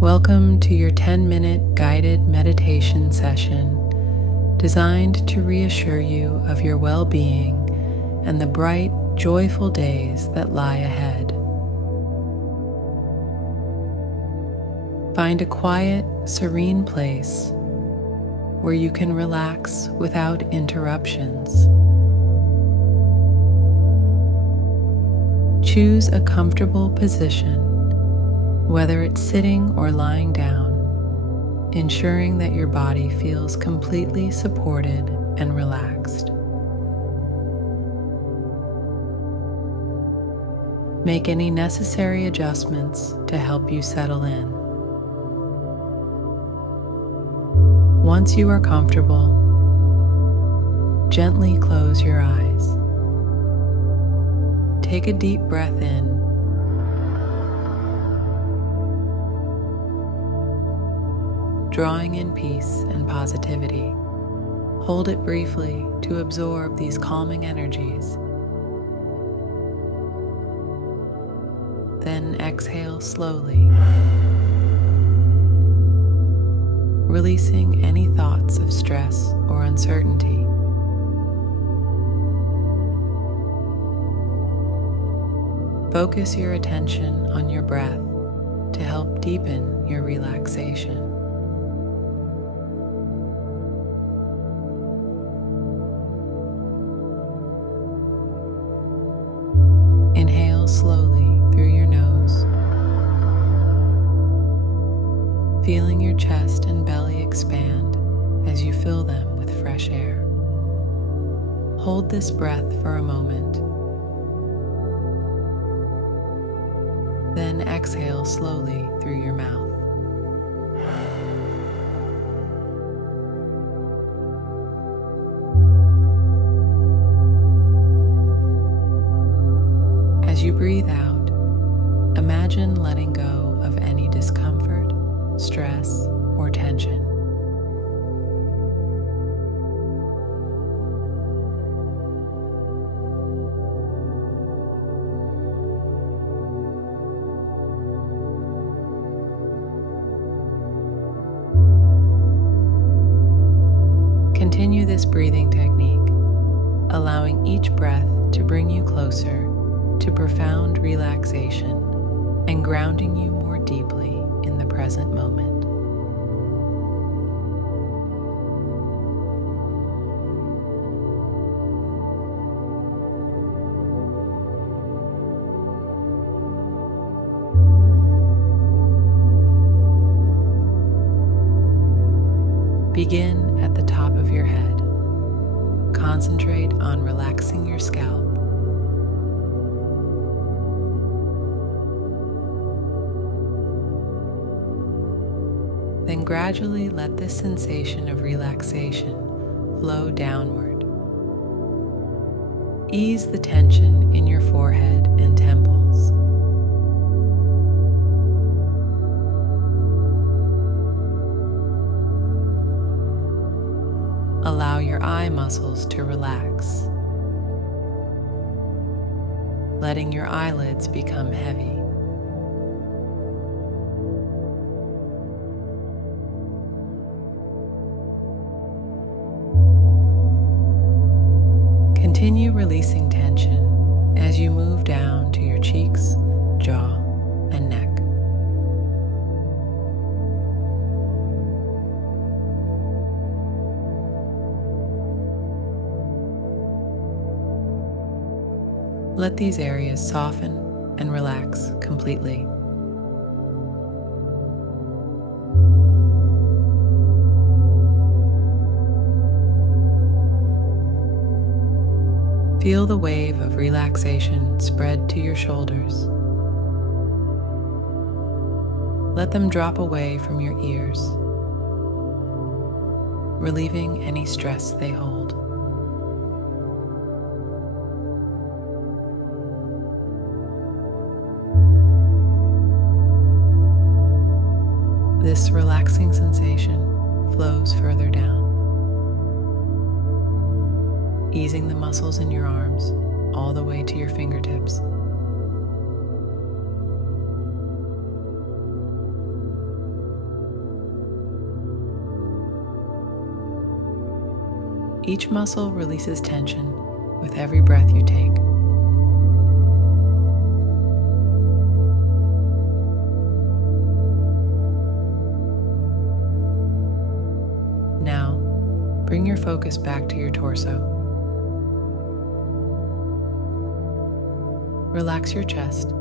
Welcome to your 10-minute guided meditation session designed to reassure you of your well-being and the bright, joyful days that lie ahead. Find a quiet, serene place where you can relax without interruptions. Choose a comfortable position, whether it's sitting or lying down, ensuring that your body feels completely supported and relaxed. Make any necessary adjustments to help you settle in. Once you are comfortable, gently close your eyes. Take a deep breath in. Drawing in peace and positivity. Hold it briefly to absorb these calming energies. Then exhale slowly, releasing any thoughts of stress or uncertainty. Focus your attention on your breath to help deepen your relaxation. Inhale slowly through your nose, feeling your chest and belly expand as you fill them with fresh air. Hold this breath for a moment, then exhale slowly through your mouth. As you breathe out, imagine letting go of any discomfort, stress, or tension. Continue this breathing technique, allowing each breath to bring you closer to profound relaxation and grounding you more deeply in the present moment. Begin at the top of your head. Concentrate on relaxing your scalp. Then gradually let this sensation of relaxation flow downward. Ease the tension in your forehead and temples. Allow your eye muscles to relax, letting your eyelids become heavy. Continue releasing tension as you move down to your cheeks, jaw, and neck. Let these areas soften and relax completely. Feel the wave of relaxation spread to your shoulders. Let them drop away from your ears, relieving any stress they hold. This relaxing sensation flows further down, easing the muscles in your arms all the way to your fingertips. Each muscle releases tension with every breath you take. Now, bring your focus back to your torso. Relax your chest,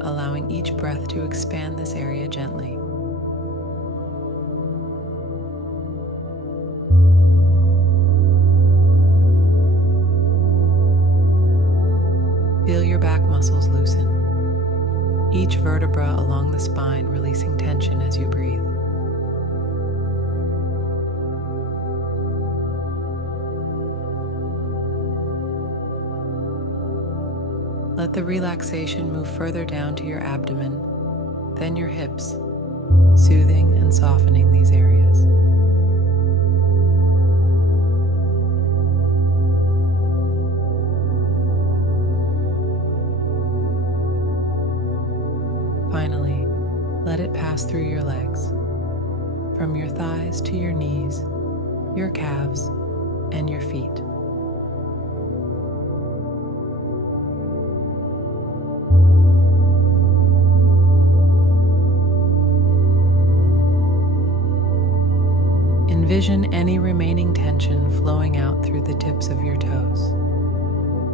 allowing each breath to expand this area gently. Feel your back muscles loosen, each vertebra along the spine releasing tension as you breathe. Let the relaxation move further down to your abdomen, then your hips, soothing and softening these areas. Finally, let it pass through your legs, from your thighs to your knees, your calves, and your feet. Envision any remaining tension flowing out through the tips of your toes,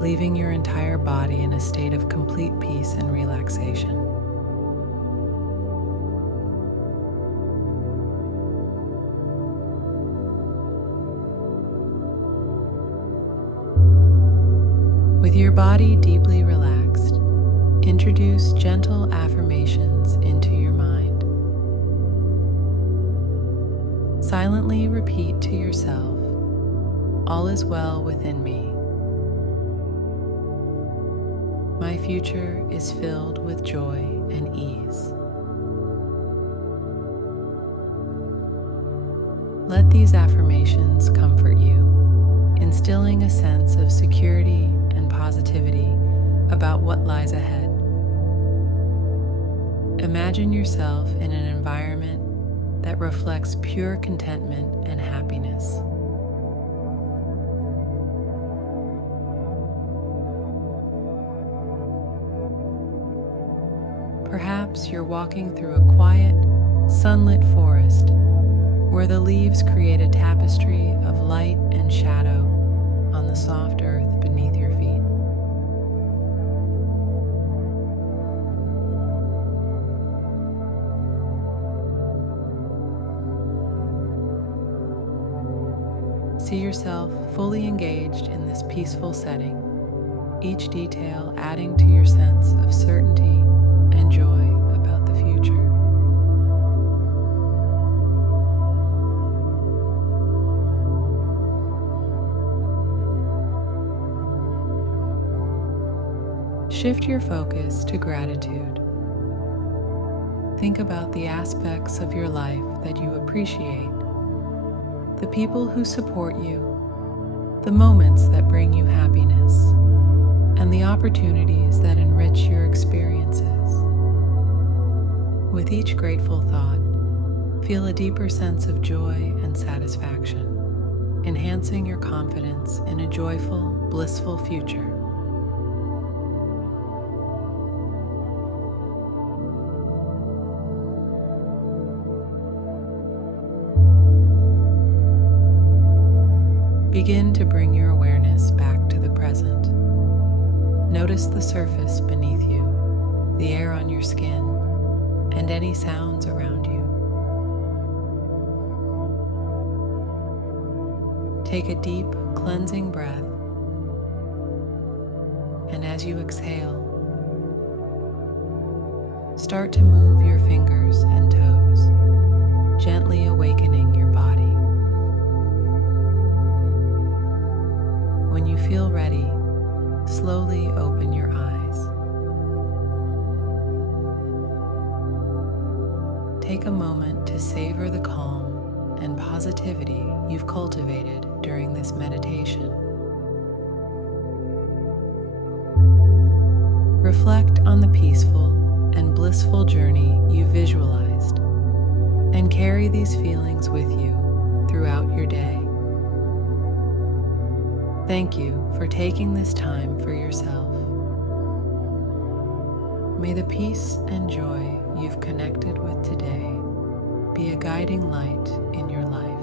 leaving your entire body in a state of complete peace and relaxation. With your body deeply relaxed, introduce gentle affirmations into your mind. Silently repeat to yourself, "All is well within me. My future is filled with joy and ease." Let these affirmations comfort you, instilling a sense of security and positivity about what lies ahead. Imagine yourself in an environment that reflects pure contentment and happiness. Perhaps you're walking through a quiet, sunlit forest where the leaves create a tapestry of light and shadow on the soft earth beneath your feet. See yourself fully engaged in this peaceful setting, each detail adding to your sense of certainty and joy about the future. Shift your focus to gratitude. Think about the aspects of your life that you appreciate, the people who support you, the moments that bring you happiness, and the opportunities that enrich your experiences. With each grateful thought, feel a deeper sense of joy and satisfaction, enhancing your confidence in a joyful, blissful future. Begin to bring your awareness back to the present. Notice the surface beneath you, the air on your skin, and any sounds around you. Take a deep, cleansing breath, and as you exhale, start to move your fingers and toes, gently awakening your body. When you feel ready, slowly open your eyes. Take a moment to savor the calm and positivity you've cultivated during this meditation. Reflect on the peaceful and blissful journey you visualized, and carry these feelings with you throughout your day. Thank you for taking this time for yourself. May the peace and joy you've connected with today be a guiding light in your life.